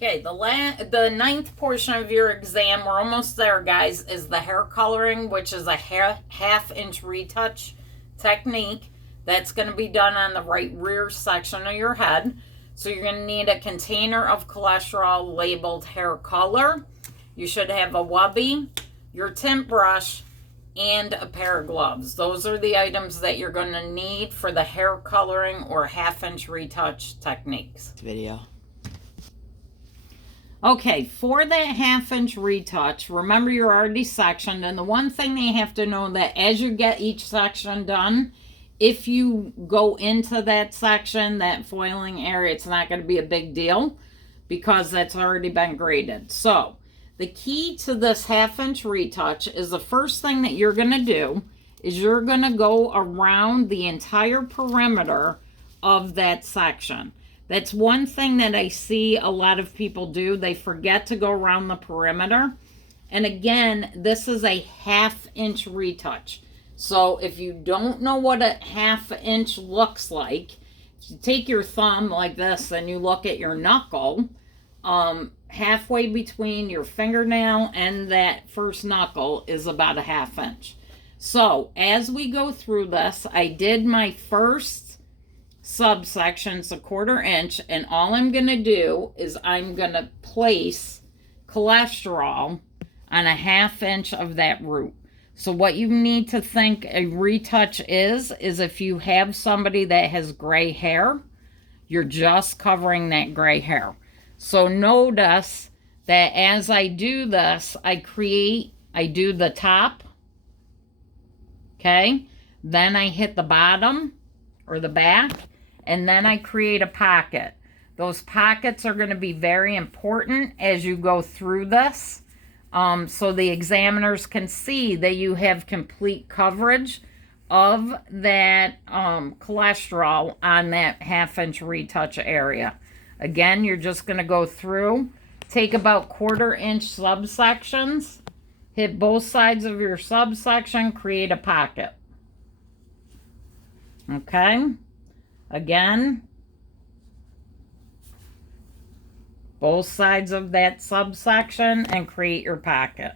Okay, the ninth portion of your exam, we're almost there, guys, is the hair coloring, which is a half-inch retouch technique. That's going to be done on the right rear section of your head. So you're going to need a container of cholesterol labeled hair color. You should have a wubby, your tint brush, and a pair of gloves. Those are the items that you're going to need for the hair coloring or half-inch retouch techniques. Video. Okay, for that half-inch retouch, remember you're already sectioned, and the one thing that you have to know that as you get each section done, if you go into that section, that foiling area, it's not going to be a big deal because that's already been graded. So, the key to this half-inch retouch is the first thing that you're going to do is you're going to go around the entire perimeter of that section. That's one thing that I see a lot of people do. They forget to go around the perimeter. And again, this is a half-inch retouch. So if you don't know what a half-inch looks like, you take your thumb like this and you look at your knuckle, halfway between your fingernail and that first knuckle is about a half-inch. So as we go through this, I did my first subsections a 1/4 inch, and all I'm going to do is I'm going to place cholesterol on a half-inch of that root. So what you need to think a retouch is if you have somebody that has gray hair, you're just covering that gray hair. So notice that as I do this, I do the top, okay? Then I hit the bottom or the back, and then I create a pocket. Those pockets are going to be very important as you go through this, so the examiners can see that you have complete coverage of that cholesterol on that half-inch retouch area. Again, you're just going to go through, take about 1/4 inch subsections, hit both sides of your subsection, create a pocket. Okay? Again, both sides of that subsection and create your pocket.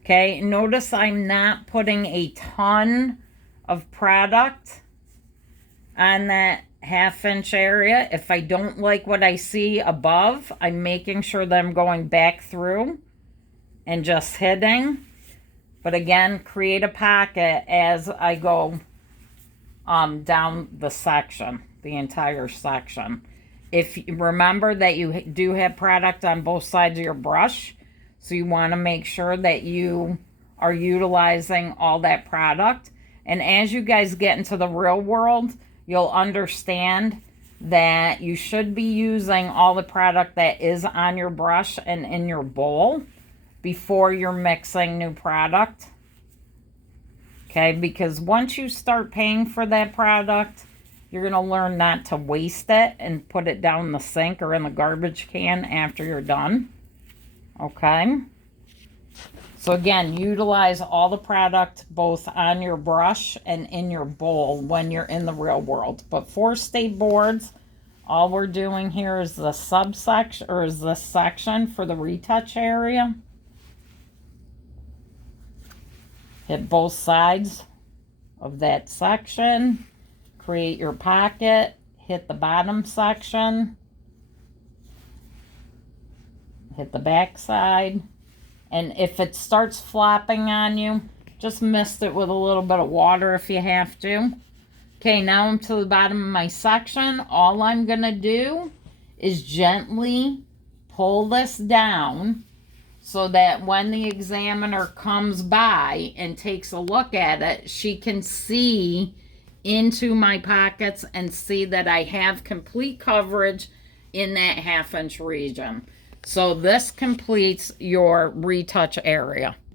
Okay, notice I'm not putting a ton of product on that half-inch area. If I don't like what I see above, I'm making sure that I'm going back through and just hitting. But again, create a pocket as I go down the section, the entire section. If you remember that you do have product on both sides of your brush, so you want to make sure that you are utilizing all that product. And as you guys get into the real world, you'll understand that you should be using all the product that is on your brush and in your bowl before you're mixing new product. Okay, because once you start paying for that product, you're going to learn not to waste it and put it down the sink or in the garbage can after you're done. Okay? So again, utilize all the product both on your brush and in your bowl when you're in the real world. But for stateboards, all we're doing here is the subsection, or is this section for the retouch area. Hit both sides of that section, create your pocket, hit the bottom section, hit the back side, and if it starts flopping on you, just mist it with a little bit of water if you have to. Okay, now I'm to the bottom of my section. All I'm going to do is gently pull this down so that when the examiner comes by and takes a look at it, she can see into my pockets and see that I have complete coverage in that half-inch region. So this completes your retouch area.